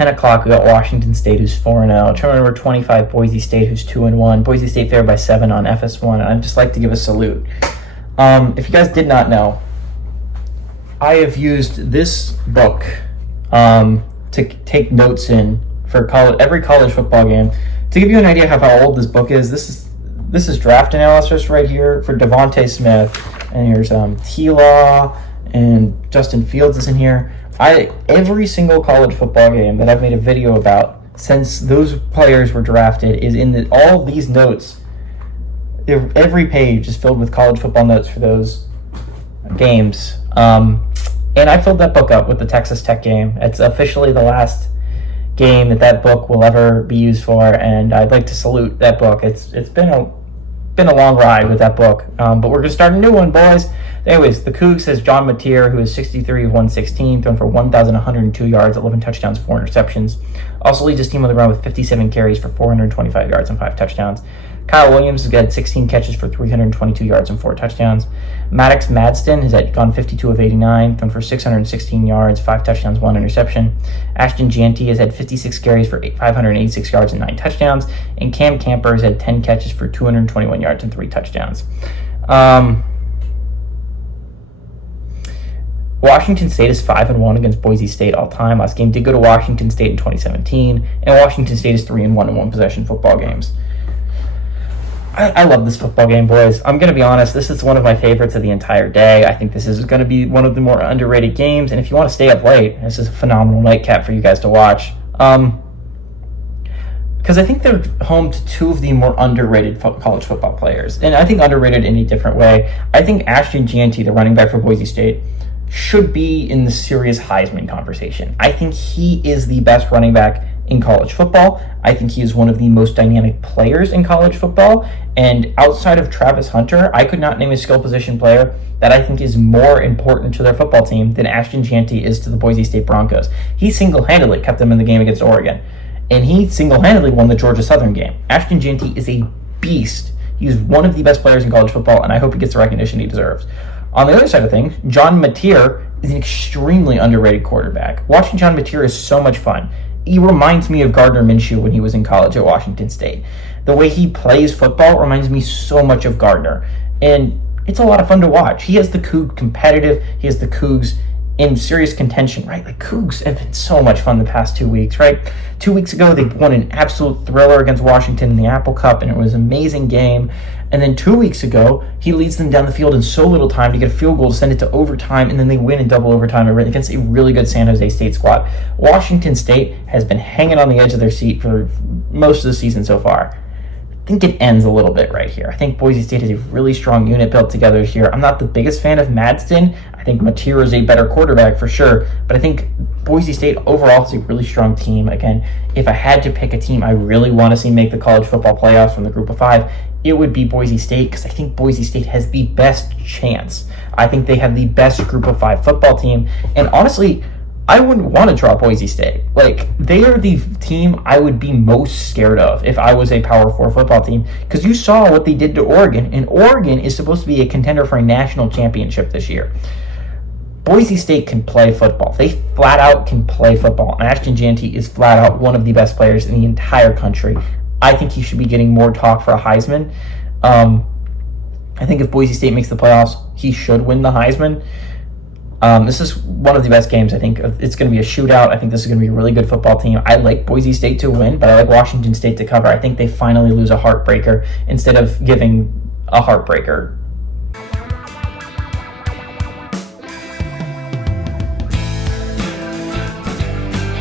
10 o'clock, we got Washington State, who's 4-0. Tournament number 25, Boise State, who's 2-1. Boise State favored by 7 on FS1, and I'd just like to give a salute. If you guys did not know, I have used this book to take notes in for every college football game. To give you an idea of how old this book is, this is draft analysis right here for Devontae Smith, and here's T-Law, and Justin Fields is in here. Every single college football game that I've made a video about since those players were drafted is in all these notes. Every page is filled with college football notes for those games. And I filled that book up with the Texas Tech game. It's officially the last game that book will ever be used for, and I'd like to salute that book. It's been a long ride with that book, but we're going to start a new one, boys. Anyways, the Cougs has John Mateer, who is 63 of 116, thrown for 1,102 yards, 11 touchdowns, 4 interceptions. Also leads his team on the ground with 57 carries for 425 yards and 5 touchdowns. Kyle Williams has got 16 catches for 322 yards and 4 touchdowns. Maddox Madston has gone 52 of 89, thrown for 616 yards, 5 touchdowns, 1 interception. Ashton Jeanty has had 56 carries for 586 yards and 9 touchdowns. And Cam Camper has had 10 catches for 221 yards and 3 touchdowns. Washington State is 5-1 against Boise State all time. Last game did go to Washington State in 2017, and Washington State is 3-1 in one-possession football games. I love this football game, boys. I'm going to be honest, this is one of my favorites of the entire day. I think this is going to be one of the more underrated games, and if you want to stay up late, this is a phenomenal nightcap for you guys to watch. Because I think they're home to 2 of the more underrated college football players, and I think underrated in a different way. I think Ashton Jeanty, the running back for Boise State, should be in the serious Heisman conversation. I think he is the best running back in college football. I think he is one of the most dynamic players in college football. And outside of Travis Hunter, I could not name a skill position player that I think is more important to their football team than Ashton Jeanty is to the Boise State Broncos. He single-handedly kept them in the game against Oregon. And he single-handedly won the Georgia Southern game. Ashton Jeanty is a beast. He's one of the best players in college football, and I hope he gets the recognition he deserves. On the other side of things, John Mateer is an extremely underrated quarterback. Watching John Mateer is so much fun. He reminds me of Gardner Minshew when he was in college at Washington State. The way he plays football reminds me so much of Gardner. And it's a lot of fun to watch. He has the Cougs competitive. He has the Cougs in serious contention, right? The Cougs have been so much fun the past 2 weeks, right? 2 weeks ago, they won an absolute thriller against Washington in the Apple Cup, and it was an amazing game. And then 2 weeks ago, he leads them down the field in so little time to get a field goal to send it to overtime, and then they win in double overtime against a really good San Jose State squad. Washington State has been hanging on the edge of their seat for most of the season so far. I think it ends a little bit right here. I think Boise State has a really strong unit built together here. I'm not the biggest fan of Madston. I think Mateer is a better quarterback for sure, but I think Boise State overall is a really strong team. Again, if I had to pick a team I really want to see make the college football playoffs from the group of 5, it would be Boise State, because I think Boise State has the best chance. I think they have the best group of 5 football team, and honestly, I wouldn't want to drop Boise State. Like, they are the team I would be most scared of if I was a Power 4 football team, because you saw what they did to Oregon, and Oregon is supposed to be a contender for a national championship this year. Boise State can play football. They flat out can play football, and Ashton Jeanty is flat out one of the best players in the entire country. I think he should be getting more talk for a Heisman. I think if Boise State makes the playoffs, he should win the Heisman. This is one of the best games. I think it's going to be a shootout. I think this is going to be a really good football team. I like Boise State to win, but I like Washington State to cover. I think they finally lose a heartbreaker instead of giving a heartbreaker